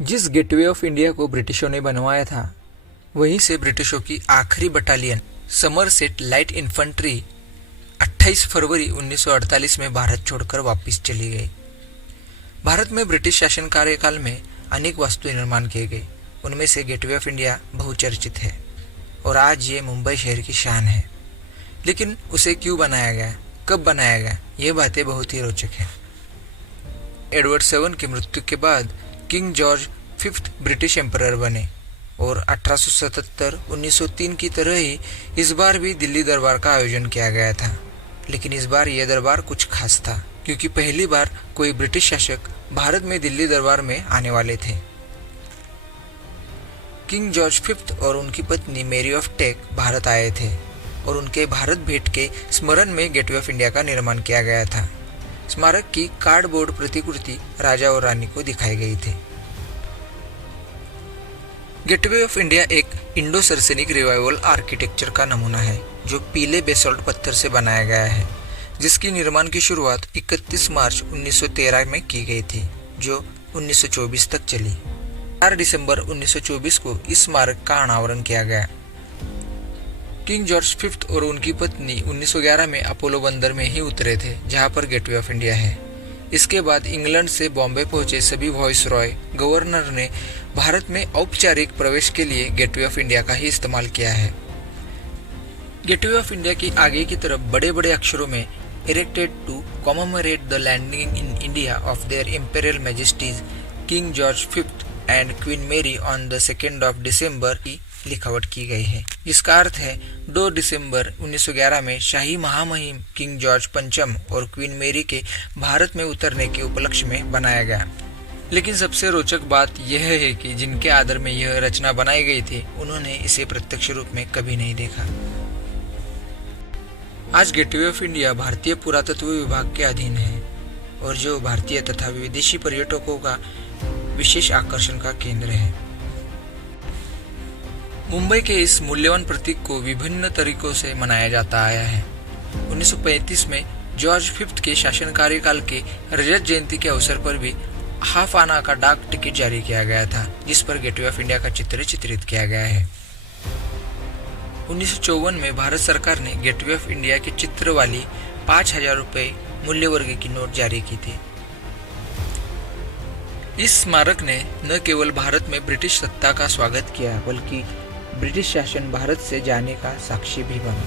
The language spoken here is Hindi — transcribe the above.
जिस गेटवे ऑफ इंडिया को ब्रिटिशों ने बनवाया था, वहीं से ब्रिटिशों की आखिरी बटालियन समरसेट लाइट इन्फंट्री 28 फरवरी 1948 में भारत छोड़कर वापस चली गई। भारत में ब्रिटिश शासन कार्यकाल में अनेक वास्तु निर्माण किए गए। उनमें से गेटवे ऑफ इंडिया बहुचर्चित है और आज ये मुंबई शहर की शान है। लेकिन उसे क्यों बनाया गया, कब बनाया गया, ये बातें बहुत ही रोचक हैं। एडवर्ड 7 की मृत्यु के बाद किंग जॉर्ज 5 ब्रिटिश एम्परर बने और 1877-1903 की तरह ही इस बार भी दिल्ली दरबार का आयोजन किया गया था। लेकिन इस बार यह दरबार कुछ खास था, क्योंकि पहली बार कोई ब्रिटिश शासक भारत में दिल्ली दरबार में आने वाले थे। किंग जॉर्ज 5 और उनकी पत्नी मैरी ऑफ टेक भारत आए थे और उनके भारत भेंट के स्मरण में गेटवे ऑफ इंडिया का निर्माण किया गया था। स्मारक की कार्डबोर्ड प्रतिकृति राजा और रानी को दिखाई गई थी। गेटवे ऑफ इंडिया एक इंडो सरसेनिक रिवाइवल आर्किटेक्चर का नमूना है, जो पीले बेसॉल्ट पत्थर से बनाया गया है, जिसकी निर्माण की शुरुआत 31 मार्च 1913 में की गई थी, जो 1924 तक चली। 4 दिसंबर 1924 को इस स्मारक का अनावरण किया गया। किंग जॉर्ज 5 और उनकी पत्नी 1911 में अपोलो बंदर में ही उतरे थे, जहां पर गेटवे ऑफ इंडिया है। इसके बाद इंग्लैंड से बॉम्बे पहुंचे सभी वॉइसरॉय गवर्नर ने भारत में औपचारिक प्रवेश के लिए गेटवे ऑफ इंडिया का ही इस्तेमाल किया है। गेटवे ऑफ इंडिया की आगे की तरफ बड़े बड़े अक्षरों में erected to commemorate the landing in India of their imperial majesties king George 5 and queen Mary on the 2 of December की लिखावट की गई है, जिसका अर्थ है 2 दिसंबर 1911 में शाही महामहिम किंग जॉर्ज 5 और क्वीन मेरी के भारत में उतरने के उपलक्ष्य में बनाया गया। लेकिन सबसे रोचक बात यह है कि जिनके आदर में यह रचना बनाई गई थी, उन्होंने इसे प्रत्यक्ष रूप में कभी नहीं देखा। आज गेटवे ऑफ इंडिया भारतीय पुरातत्व विभाग के अधीन है और जो भारतीय तथा विदेशी पर्यटकों का विशेष आकर्षण का केंद्र है। मुंबई के इस मूल्यवान प्रतीक को विभिन्न तरीकों से मनाया जाता आया है। 1935 में जॉर्ज 5 के शासन कार्यकाल के रजत जयंती के अवसर पर भी हाफ आना का डाक टिकट जारी किया गया था, जिस पर गेटवे ऑफ इंडिया का चित्र चित्रित किया गया है। 1954 में भारत सरकार ने गेटवे ऑफ इंडिया के चित्र वाली 5,000 रुपये मूल्य वर्ग की नोट जारी की थी। इस स्मारक ने न केवल भारत में ब्रिटिश सत्ता का स्वागत किया, बल्कि ब्रिटिश शासन भारत से जाने का साक्षी भी बना।